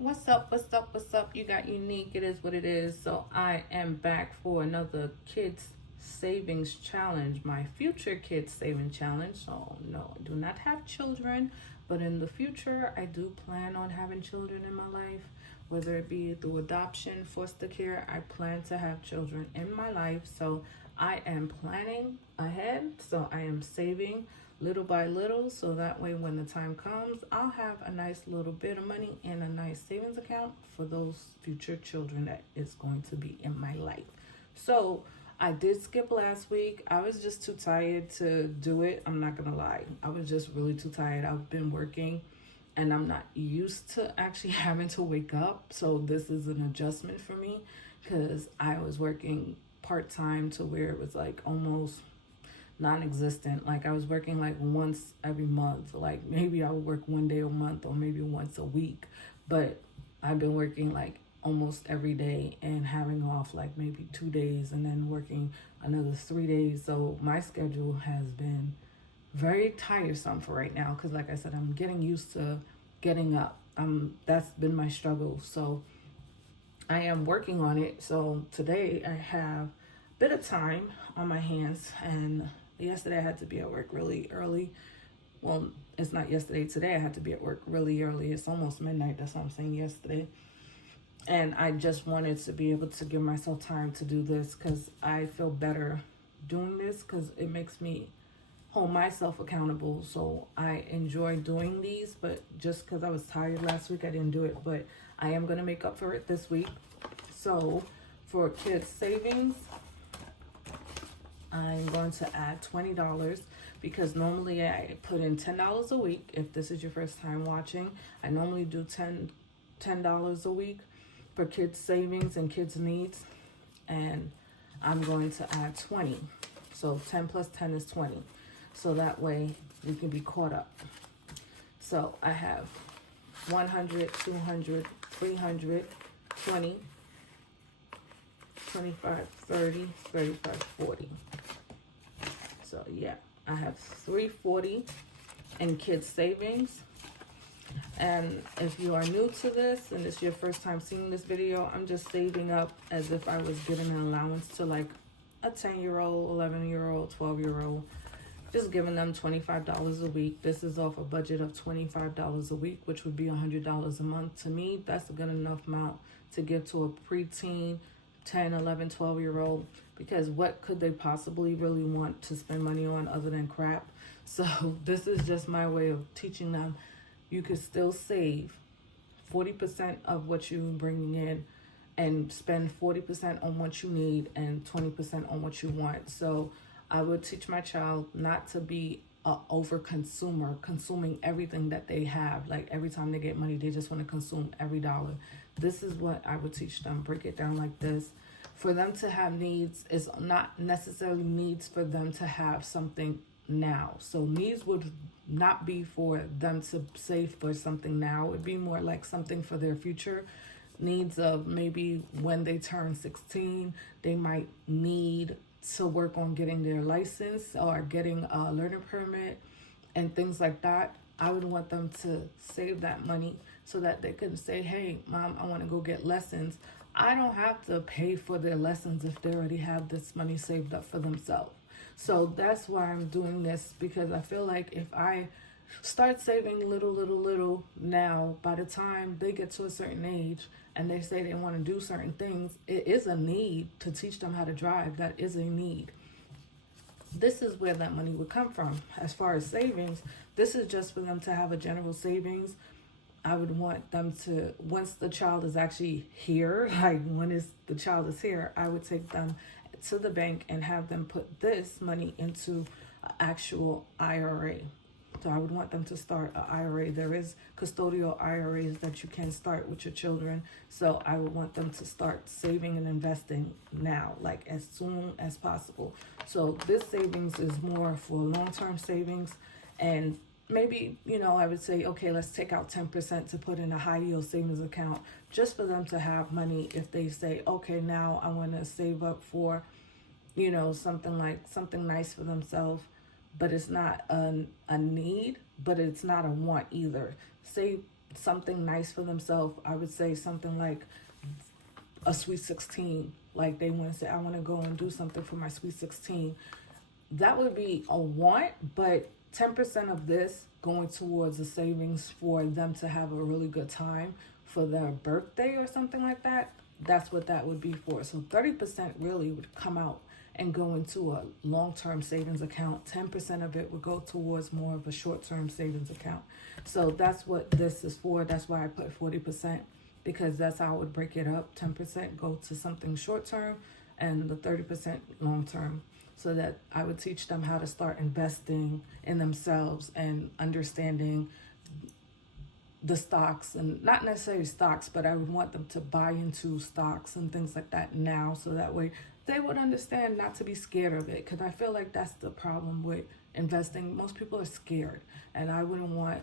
What's up? What's up? What's up? You got unique. It is what it is. So I am back for another kids savings challenge, my future kids saving challenge. So no, I do not have children, but in the future I do plan on having children in my life, whether it be through adoption, foster care. I plan to have children in my life. So I am planning ahead. So I am saving little by little, so that way when the time comes, I'll have a nice little bit of money in a nice savings account for those future children that is going to be in my life. So I did skip last week. I was just too tired to do it. I'm not gonna lie, I was just really too tired. I've been working and I'm not used to actually having to wake up, so this is an adjustment for me because I was working part-time to where it was like almost non-existent. Like I was working like once every month. Like maybe I would work one day a month or maybe once a week. But I've been working like almost every day and having off like maybe 2 days and then working another 3 days. So my schedule has been very tiresome for right now because like I said, I'm getting used to getting up. That's been my struggle. So I am working on it. So today I have a bit of time on my hands, and yesterday I had to be at work really early. Well, it's not yesterday. Today I had to be at work really early. It's almost midnight. That's what I'm saying, yesterday. And I just wanted to be able to give myself time to do this because I feel better doing this because it makes me hold myself accountable. So I enjoy doing these, but just because I was tired last week, I didn't do it. But I am going to make up for it this week. So for kids savings, I'm going to add $20 because normally I put in $10 a week. If this is your first time watching, I normally do $10 a week for kids savings and kids needs, and I'm going to add 20. So 10 plus 10 is 20. So that way we can be caught up. So I have 100, 200, 300, 20, 25, 30, 35, 40. So yeah, I have 340 in kids savings. And if you are new to this and it's your first time seeing this video, I'm just saving up as if I was giving an allowance to like a 10-year-old, 11-year-old, 12-year-old, just giving them $25 a week. This is off a budget of $25 a week, which would be $100 a month. To me, that's a good enough amount to give to a preteen, 10, 11, 12-year-old, because what could they possibly really want to spend money on other than crap? So this is just my way of teaching them you could still save 40% of what you're bringing in and spend 40% on what you need and 20% on what you want. So I would teach my child not to be a over consumer, consuming everything that they have. Like every time they get money, they just want to consume every dollar. This is what I would teach them. Break it down like this. For them to have needs is not necessarily needs for them to have something now. So needs would not be for them to save for something now. It would be more like something for their future needs of maybe when they turn 16, they might need to work on getting their license or getting a learner permit and things like that. I would want them to save that money so that they can say, hey, mom, I want to go get lessons. I don't have to pay for their lessons if they already have this money saved up for themselves. So that's why I'm doing this, because I feel like if I start saving little now, by the time they get to a certain age and they say they want to do certain things, it is a need to teach them how to drive. That is a need. This is where that money would come from. As far as savings, this is just for them to have a general savings. I would want them to, once the child is actually here, like the child is here, I would take them to the bank and have them put this money into an actual IRA. So I would want them to start an IRA. There is custodial IRAs that you can start with your children. So I would want them to start saving and investing now, like as soon as possible. So this savings is more for long-term savings, and maybe, I would say, okay, let's take out 10% to put in a high yield savings account just for them to have money if they say, okay, now I want to save up for, something nice for themselves, but it's not a need, but it's not a want either. Say something nice for themselves. I would say something like a sweet 16. Like they want to say, I want to go and do something for my sweet 16. That would be a want, but 10% of this going towards the savings for them to have a really good time for their birthday or something like that. That's what that would be for. So 30% really would come out and go into a long-term savings account. 10% of it would go towards more of a short-term savings account. So that's what this is for. That's why I put 40%, because that's how I would break it up. 10% go to something short-term and the 30% long-term, so that I would teach them how to start investing in themselves and understanding the stocks, and not necessarily stocks, but I would want them to buy into stocks and things like that now, so that way they would understand not to be scared of it. Because I feel like that's the problem with investing. Most people are scared, and I wouldn't want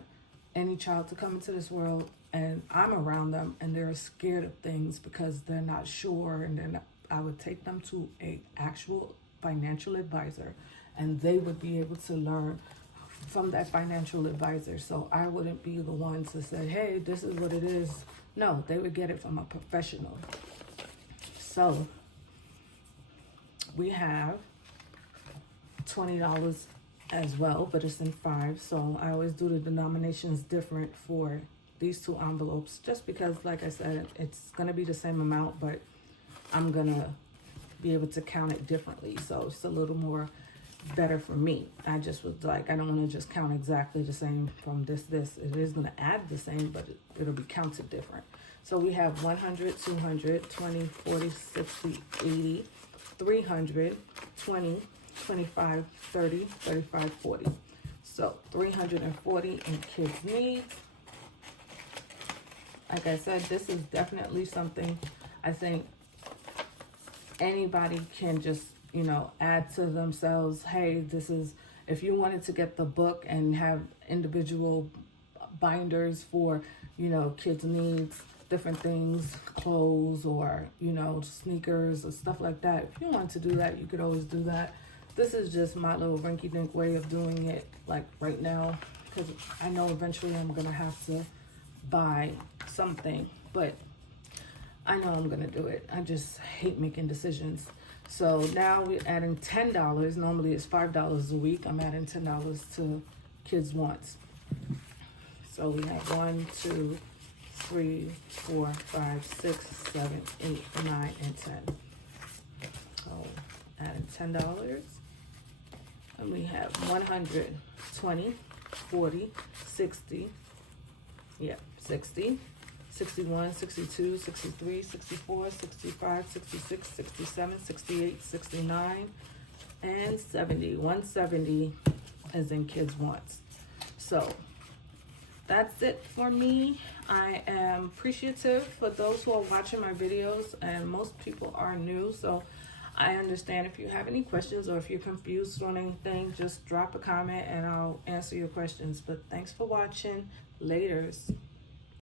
any child to come into this world and I'm around them and they're scared of things because they're not sure, and then I would take them to a actual financial advisor, and they would be able to learn from that financial advisor. So I wouldn't be the one to say, hey, this is what it is. No, they would get it from a professional. So we have $20 as well, but it's in 5. So I always do the denominations different for these 2 envelopes, just because, like I said, it's going to be the same amount, but I'm going to be able to count it differently. So it's a little more better for me. I just was like, I don't want to just count exactly the same from this. It is going to add the same, but it'll be counted different. So we have 100, 200, 20, 40, 60, 80, 300, 20, 25, 30, 35, 40. So 340 in kids' needs. Like I said, this is definitely something I think anybody can just, you know, add to themselves. Hey, this is, if you wanted to get the book and have individual binders for, you know, kids' needs, different things, clothes, or, you know, sneakers or stuff like that. If you want to do that, you could always do that. This is just my little rinky-dink way of doing it, like right now, because I know eventually I'm going to have to buy something, but I know I'm going to do it. I just hate making decisions. So now we're adding $10. Normally it's $5 a week. I'm adding $10 to kids' wants. So we have 1, 2, 3, 4, 5, 6, 7, 8, 9, and 10. So adding $10. And we have 100, 20, 40, 60, 60, 61, 62, 63, 64, 65, 66, 67, 68, 69, and 70. 170 is in kids' wants. So that's it for me. I am appreciative for those who are watching my videos, and most people are new, so I understand if you have any questions or if you're confused on anything, just drop a comment and I'll answer your questions. But thanks for watching. Laters.